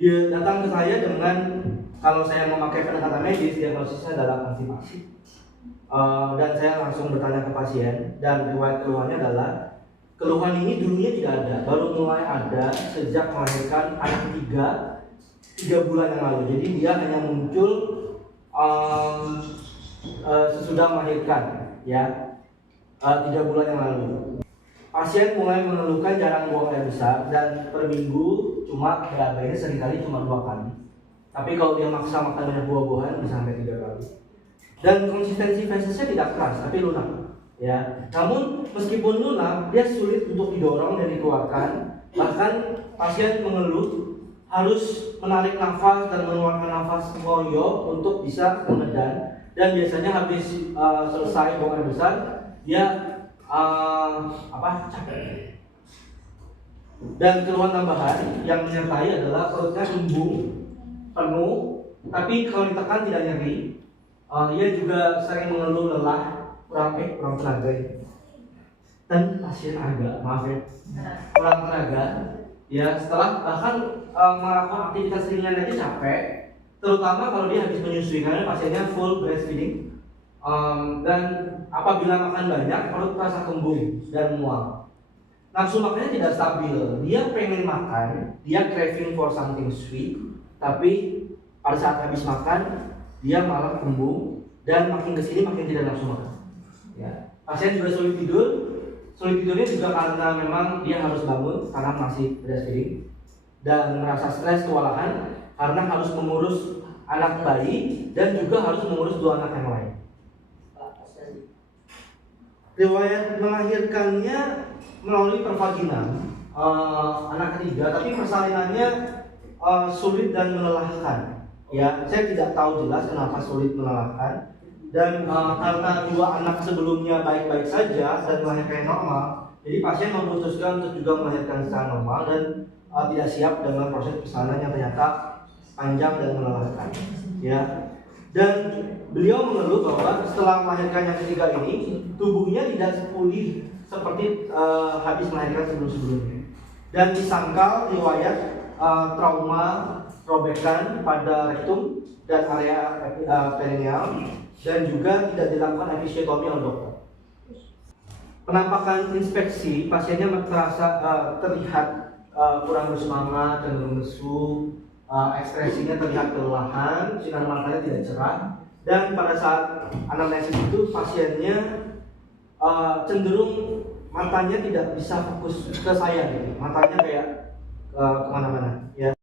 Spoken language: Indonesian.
Dia datang ke saya dengan, kalau saya memakai pendekatan medis, diagnosisnya adalah konstipasi. Dan saya langsung bertanya ke pasien, dan riwayat keluhannya adalah keluhan ini dulunya tidak ada, baru mulai ada sejak melahirkan anak tiga bulan yang lalu. Jadi dia hanya muncul sesudah melahirkan, ya, 3 bulan yang lalu. Pasien mulai mengeluhkan jarang buang air besar dan per minggu cuma BAB-nya seringkali cuma 2 kali. Tapi kalau dia maksa makan banyak buah-buahan bisa sampai 3 kali. Dan konsistensi fesesnya tidak keras tapi lunak, ya. Namun meskipun lunak, dia sulit untuk didorong dan dikeluarkan. Bahkan pasien mengeluh harus menarik nafas dan mengeluarkan nafas ngoyo untuk bisa menedan. Dan biasanya habis selesai buang air besar, dia capek. Dan keluhan tambahan yang menyertai adalah perutnya kembung, penuh, tapi kalau ditekan tidak nyeri. Ia juga sering mengeluh lelah, kurang tenaga. Dan pasien agak, kurang tenaga. Ya, setelah bahkan melakukan aktivitas ringan aja capek, terutama kalau dia habis menyusui karena pasiennya full breastfeeding. Dan apabila makan banyak, perut terasa kembung dan mual. Nafsu makannya tidak stabil. Dia pengen makan, dia craving for something sweet, tapi pada saat habis makan, dia malah kembung dan makin kesini makin tidak nafsu makan. Ya. Pasien juga sulit tidur. Sulit tidurnya juga karena memang dia harus bangun karena masih breastfeeding dan merasa stres kewalahan karena harus mengurus anak bayi dan juga harus mengurus 2 anak yang lain. Riwayat melahirkannya melalui pervaginam, anak ketiga, tapi persalinannya sulit dan melelahkan. Ya, saya tidak tahu jelas kenapa sulit melelahkan. Dan karena 2 anak sebelumnya baik-baik saja dan melahirkan normal, jadi pasien memutuskan untuk juga melahirkan secara normal dan tidak siap dengan proses persalinan yang ternyata panjang dan melelahkan. Ya. Dan beliau mengeluh bahwa setelah melahirkan yang ketiga ini, tubuhnya tidak pulih seperti habis melahirkan sebelum-sebelumnya. Dan disangkal riwayat trauma robekan pada rektum dan area perineal, dan juga tidak dilakukan episiotomi oleh dokter. Penampakan inspeksi, pasiennya terlihat kurang bersemangat, cenderung lesu, ekspresinya terlihat kelelahan, sinar matanya tidak cerah, dan pada saat anamnesis itu pasiennya cenderung matanya tidak bisa fokus ke saya, gitu. Matanya kayak kemana-mana. Ya.